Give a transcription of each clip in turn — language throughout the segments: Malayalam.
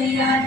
செய்தார்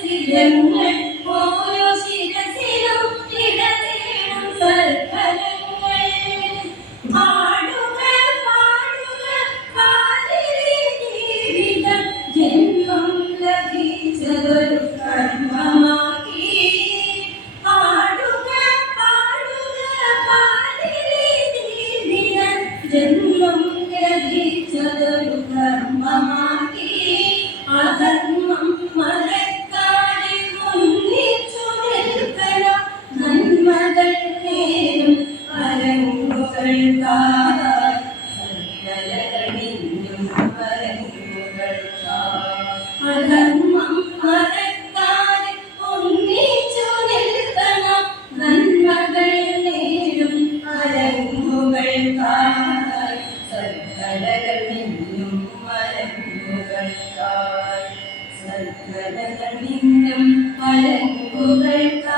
ശിരങ്ങൾ ഓരോ ശിരസിലും ഇടതേടും സൽഫലങ്ങൾ പാടുക പാടുക കാലിലെ ജീവിതം ജന്മം ലഭിച്ചതൊരു കർമ്മമാക്കി പാടുക പാടുക കാലിലെ ജീവിതം ജന്മം ലഭിച്ചതൊരു കർമ്മമാക്കി സകലകളിലും അരങ്ങുകൾക്കായി